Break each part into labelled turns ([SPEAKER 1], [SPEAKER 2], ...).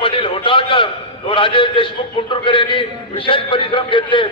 [SPEAKER 1] पाटील होटाळकर व राजेश देशमुख कुंटुरकर यांनी विशेष परिश्रम घेतले.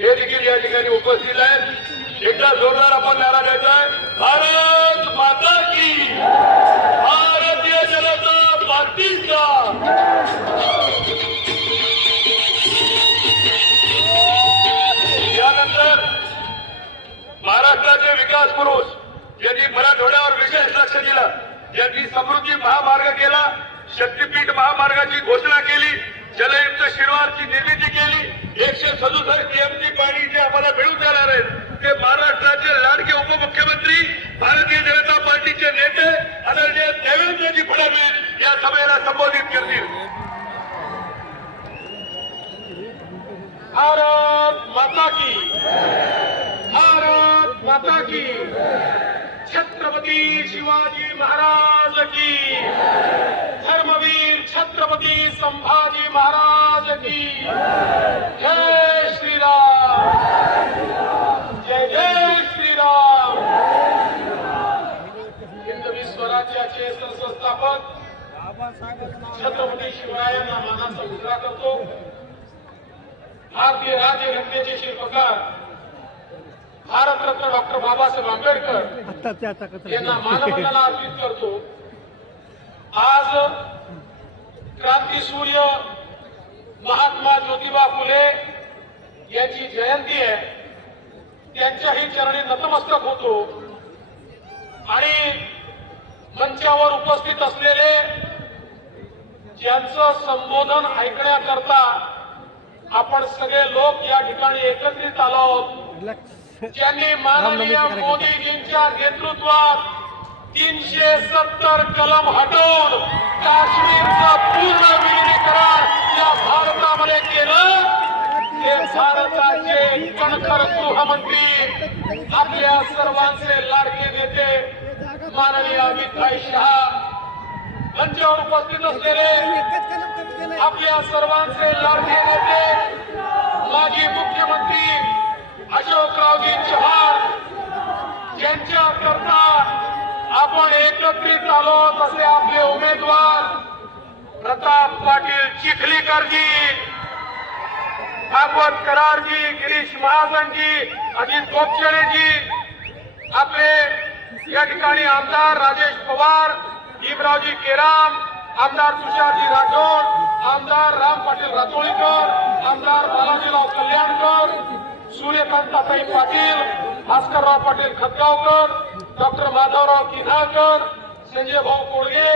[SPEAKER 1] हे देखील या ठिकाणी उपस्थित आहेत. एकदा जोरदार आपण नारा द्यायचा आहे भारत माता की भारतीय जनता पार्टीचा. यानंतर महाराष्ट्राचे विकास पुरुष यांनी मराठवाड्यावर विशेष लक्ष दिलं. ज्यांनी समृद्धी महामार्ग केला. शक्तीपीठ महामार्गाची घोषणा केली जलयुक्त शिरवारची निर्मिती केली एकशे सदुसष्ट टीएमसी पाणी जे आम्हाला मिळून जाणार आहे ते महाराष्ट्राचे लाडके उपमुख्यमंत्री भारतीय जनता पार्टीचे नेते आदरणीय देवेंद्रजी फडणवीस या सभेला संबोधित करतील. भारत माता की भारत माता की छत्रपती शिवाजी महाराज की. धर्मवीर छत्रपती संभाजी महाराज की। जय श्रीराम। जय जय श्रीराम। हिंदवी स्वराज्याचे सरसंस्थापक छत्रपती शिवरायांना मानाचा मुजरा करतो. भारतीय राज्यघटनेचे शिल्पकार भारतरत्न डॉक्टर बाबासाहेब आंबेडकर यांना मानवंदना अर्पित करतो. आज क्रांती सूर्य महात्मा ज्योतिबा फुले यांची जयंती आहे. त्यांच्याही चरणी नतमस्तक होतो. आणि मंचावर उपस्थित असलेले ज्यांचं संबोधन ऐकण्याकरता आपण सगळे लोक या ठिकाणी एकत्रित आलो आहोत. ज्यांनी माननीय मोदीजींच्या नेतृत्वात तीनशे सत्तर कलम हटवून काश्मीरचं पूर्ण विलिनीकरण या भारतामध्ये केलं. ते भारताचे कणखर गृहमंत्री आपल्या सर्वांचे लाडके नेते माननीय अमितभाई शहा मंचावर उपस्थित असलेले आपल्या सर्वांचे लाडके नेते माजी मुख्यमंत्री अशोकरावजी चव्हाण यांच्या करता आपण एकत्रित आलो तसे आपले उमेदवार प्रताप पाटील चिखलीकरजी भागवत करारजी गिरीश महाजनजी अजित गोपचडेजी आपले या ठिकाणी आमदार राजेश पवार भीमरावजी केराम आमदार तुषारजी राठोड आमदार राम पाटील रातोळीकर आमदार बालाजीराव कल्याणकर सूर्यकांताताई पाटील भास्करराव पाटील खतगावकर डॉक्टर माधवराव किन्हाळकर संजय भाऊ कोडगे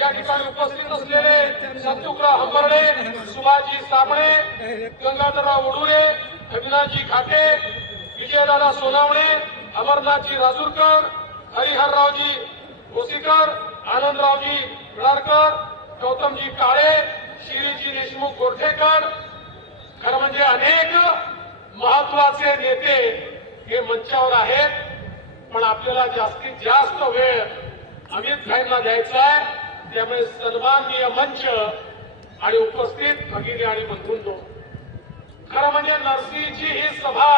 [SPEAKER 1] या ठिकाणी उपस्थित असलेले संतुकराव हंबर्डे सुभाषजी साबळे गंगाधरराव उडुरे अविनाशजी खाटे विजयदादा सोनावणे अमरनाथजी राजूरकर हरिहररावजी ओसीकर आनंदरावजी रारकर गौतमजी काळे शिरीजी देशमुख गोरठेकर. खरं म्हणजे अनेक महत्त्वाचे नेते हे मंचावर आहेत. पण आपल्याला जास्तीत जास्त वेळ अमित भाईंना द्यायचा आहे. त्यामुळे सन्माननीय मंच आणि उपस्थित भगिनी आणि बंधूंनो खरं म्हणजे नरसिंहची ही सभा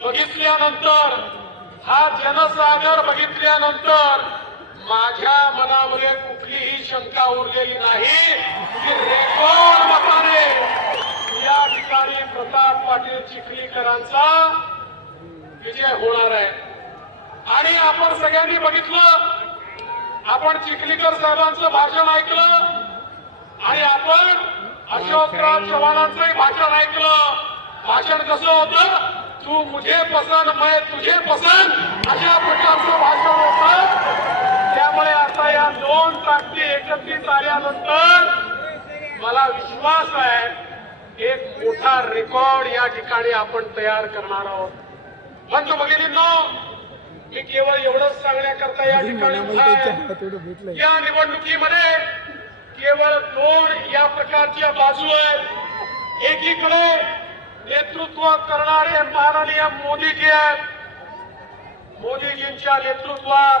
[SPEAKER 1] बघितल्यानंतर हा जनसागर बघितल्यानंतर माझ्या मनामध्ये कुठलीही शंका उरलेली नाही की रेकॉर्ड मताने या ठिकाणी प्रताप पाटील चिखलीकरांचा विजय होणार आहे. आणि आपण सगळ्यांनी बघितलं आपण चिखलीकर साहेबांचं भाषण ऐकलं आणि आपण अशोकराव चव्हाणांचंही भाषण ऐकलं. भाषण कसं होतं? तू मुझे पसंत मैं तुझे पसंद अशा प्रकारचं भाषण होतं. त्यामुळे आता या दोन ताकदी एकत्रित आल्यानंतर मला विश्वास आहे एक मोठा रेकॉर्ड या ठिकाणी आपण तयार करणार आहोत. बंधू भगिनींनो मी केवळ एवढंच सांगण्याकरता या ठिकाणी या निवडणुकीमध्ये केवळ दोन या प्रकारच्या बाजू आहेत. एकीकडे नेतृत्व करणारे माननीय मोदीजी आहेत. मोदीजींच्या नेतृत्वात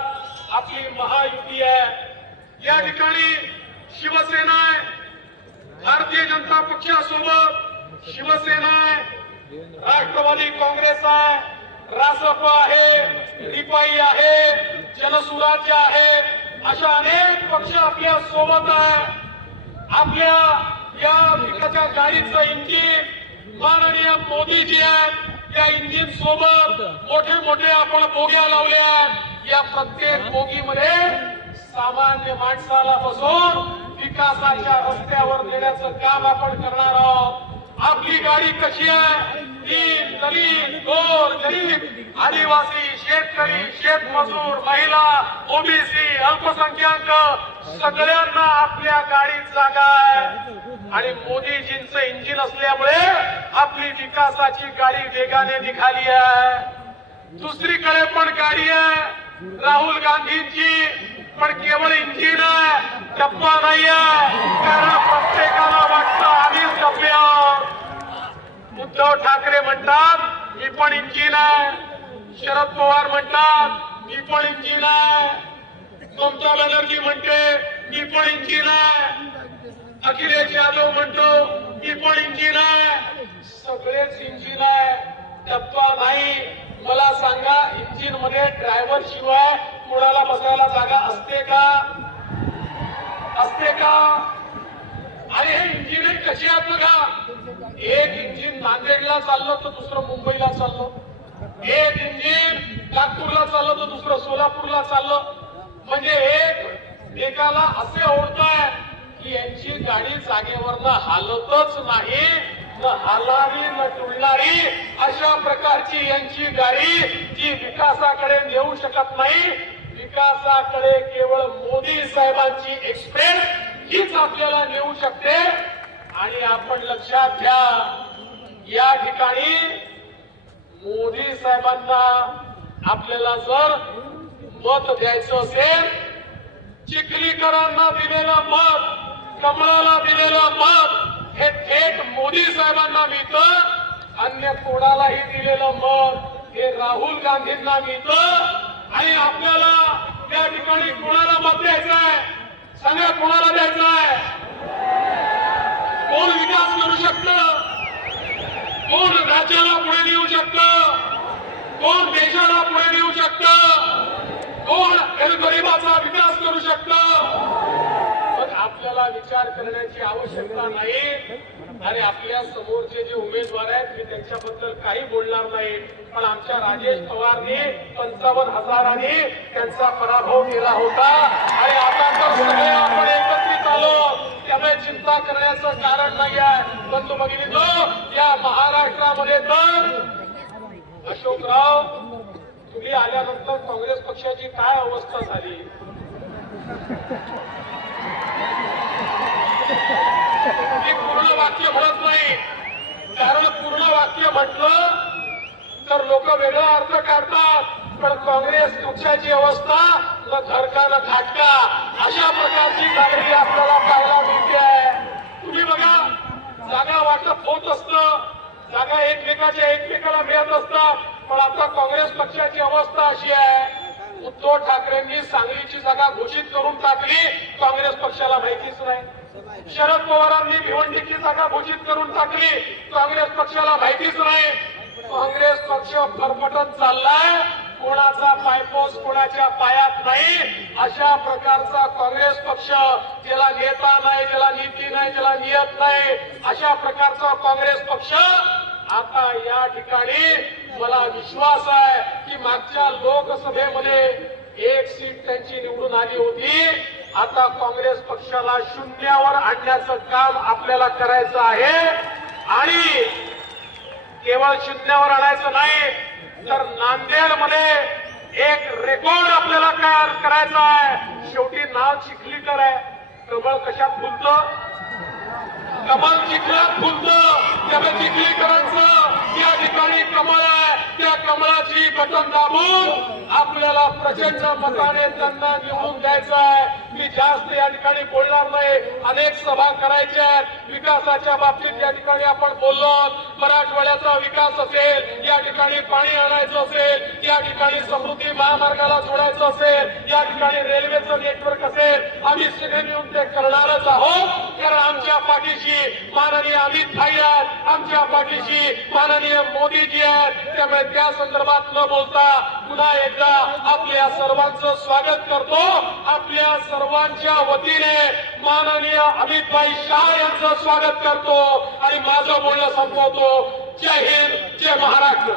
[SPEAKER 1] आपली महायुती आहे. या ठिकाणी शिवसेना आहे. भारतीय जनता पक्षासोबत शिवसेना आहे. राष्ट्रवादी काँग्रेस आहे. रासप आहे रिपाई आहे जनसुराज्य आहे. अशा अनेक पक्ष आपल्यासोबत आहे. आपल्या या विकाच्या गाडीचं इंजिन माननीय मोदीजी आहेत. या इंजिन सोबत मोठे मोठे आपण बोग्या लावल्या या प्रत्येक बोगीमध्ये सामान्य माणसाला बसून विकासाच्या रस्त्यावर नेण्याचं काम आपण करणार आहोत. आपली गाडी कशी आहे? ती दलित गोर गरीब आदिवासी शेतकरी शेतमजूर महिला ओबीसी अल्पसंख्याक सगळ्यांना आपल्या गाडीत जागा आहे आणि मोदीजींचं इंजिन असल्यामुळे आपली विकासाची गाडी वेगाने निघाली आहे. दुसरीकडे पण गाडी आहे. राहुल गांधींची पण केवळ इंजिन आहे. डब्बा नाही आहे कारण प्रत्येकाला वाटतं आम्हीच डब्बे आहोत उद्धव ठाकरे म्हणतात मी पण इंजिन आहे शरद पवार म्हणतात मी पण इंजिन आहे ममता बॅनर्जी म्हणते मी पण इंजिन आहे अखिलेश यादव म्हणतो मी पण इंजिन आहे सगळेच इंजिन आहे डब्बा नाही. मला सांगा इंजिनमध्ये ड्रायव्हर शिवाय कोणाला बसायला जागा असते का? असते का? आणि हे इंजिन कशी आहेत बघा एक इंजिन नांदेडला चाललं तर दुसरं मुंबईला चाललं. एक इंजिन नागपूरला चाललं तर दुसरं सोलापूरला चाललं. म्हणजे एक एकाला असे ओढताय की यांची गाडी जागेवरनं हालतच नाही. न हालावी न टुळणारी अशा प्रकारची यांची गाडी जी विकासाकडे नेऊ शकत नाही. विकासाकडे केवळ मोदी साहेबांची एक्सप्रेस हीच आपल्याला नेऊ शकते. आणि आपण लक्षात घ्या या ठिकाणी मोदी साहेबांना आपल्याला जर मत द्यायचं असेल चिखलीकरांना दिलेलं मत कमळाला दिलेलं मत हे थेट मोदी साहेबांना मिळतं. अन्य कोणालाही दिलेलं मत हे राहुल गांधींना मिळतं. आणि आपल्याला त्या ठिकाणी कोणाला मत द्यायचं आहे सगळ्या कोणाला द्यायचं आहे कोण विकास करू शकत? कोण राज्याला पुढे नेऊ शकत? कोण देशाला पुढे नेऊ शकतं? कोण गरीबाचा विकास करू शकत? पण आपल्याला विचार करण्याची आवश्यकता नाही आणि आपल्या समोरचे जे उमेदवार आहेत मी त्यांच्याबद्दल काही बोलणार नाही. पण आमच्या राजेश पवारने पंचावन्न हजारांनी त्यांचा पराभव केला होता. आणि आता तर सगळे आपण एकत्रित आलो त्यामुळे चिंता करण्याचं कारण नाही आहे. बंधू भगिनीनो या महाराष्ट्रामध्ये तर अशोकराव तुम्ही आल्यानंतर काँग्रेस पक्षाची काय अवस्था झाली? मी पूर्ण वाक्य म्हणत नाही. कारण पूर्ण वाक्य म्हटलं तर लोक वेगळा अर्थ काढतात. पण काँग्रेस पक्षाची अवस्था न धरका न खाटका अशा प्रकारची कामगिरी आपल्याला पाहायला मिळते. आहे तुम्ही बघा जागा वाटप होत असतं. जागा एकमेकाच्या एकमेकाला मिळत असतात पण आता काँग्रेस पक्षाची अवस्था अशी आहे. उद्धव ठाकरेंनी सांगलीची जागा घोषित करून टाकली. काँग्रेस पक्षाला माहितीच नाही. शरद पवारांनी भिवंडीची जागा घोषित करून टाकली. काँग्रेस पक्षाला माहितीच नाही. काँग्रेस पक्ष फरफटत चाललाय. कोणाचा पायपोस कोणाच्या पायात नाही अशा प्रकारचा काँग्रेस पक्ष ज्याला नेता नाही ज्याला नीती नाही ज्याला नियत नाही अशा प्रकारचा काँग्रेस पक्ष आता या ठिकाणी मला विश्वास आहे की मागच्या लोकसभेमध्ये एक सीट त्यांची निवडून आली होती. आता काँग्रेस पक्षाला शून्यावर आणण्याचं काम आपल्याला करायचं आहे. आणि केवळ शून्यावर आणायचं नाही तर नांदेडमध्ये एक रेकॉर्ड आपल्याला तयार करायचा आहे. शेवटी नाव चिखलीकर आहे. कमळ कशात फुलत? कमळ चिखलात फुलत. त्यामुळे चिखलीकरांचं या ठिकाणी कमळ आहे. त्या कमळाची बटन दाबून आपल्याला प्रचंड मताने त्यांना निवडून द्यायचं आहे. मी जास्त या ठिकाणी बोलणार नाही. अनेक सभा करायच्या आहेत. विकासाच्या बाबतीत या ठिकाणी आपण बोललो मराठवाड्याचा विकास असेल या ठिकाणी पाणी आणायचं असेल या ठिकाणी समृद्धी महामार्गाला जोडायचं असेल या ठिकाणी रेल्वेचं नेटवर्क असेल आम्ही सगळे मिळून ते करणारच आहोत. कारण आमच्या पाठीशी माननीय अमित भाई आहेत. आमच्या पाठीशी माननीय मोदीजी आहेत. त्यामुळे त्या संदर्भात न बोलता पुन्हा एकदा आपल्या सर्वांचं स्वागत करतो. आपल्या सर्व सर्वांच्या वतीने माननीय अमितभाई शाह यांचं स्वागत करतो आणि माझं बोलणं संपवतो. जय हिंद जय महाराष्ट्र.